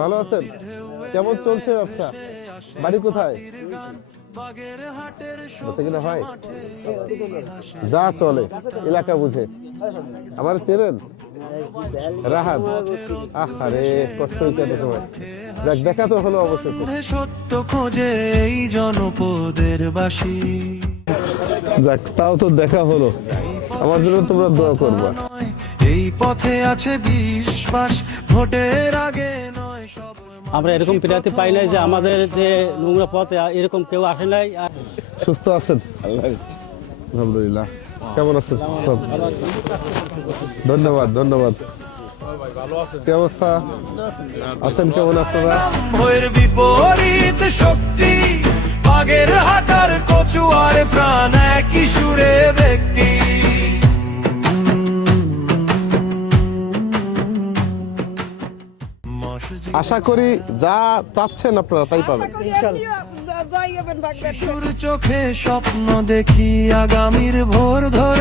ভালো আছেন? কেমন চলছে ব্যবসা? বাড়ি কোথায়? বলছে কিনা ভাই যা চলে এলাকা বুঝে। আমার চেনেন রাহাত? আরে কষ্ট হয়েছে এত সময়। দেখ দেখা তো হলো অবশ্যই। সত্য খোঁজে এই জনপদের বাসী। যাক তাও তো দেখা হলো। আমার জন্য তোমরা দোয়া করবা। এই পথে আছে বিশ্বাস, ভোটের আগে নয় সব। আমরা এরকম প্রার্থী পাই নাই যে আমাদের যে নোংরা পথে এরকম কেউ আসে নাই। সুস্থ আছেন? আলহামদুলিল্লাহ। কেমন আছেন? ধন্যবাদ ধন্যবাদ। কি অবস্থা আছেন? কেমন আপনারা? ভয়ের বিপরীত শক্তি, বাগের হাটার কচুয়ার প্রাণ একই সুরে ব্যক্তি। আশা করি যা চাচ্ছেন আপনারা তাই পাবেন। শিশুর চোখে স্বপ্ন দেখি আগামীর ভোর ধরে।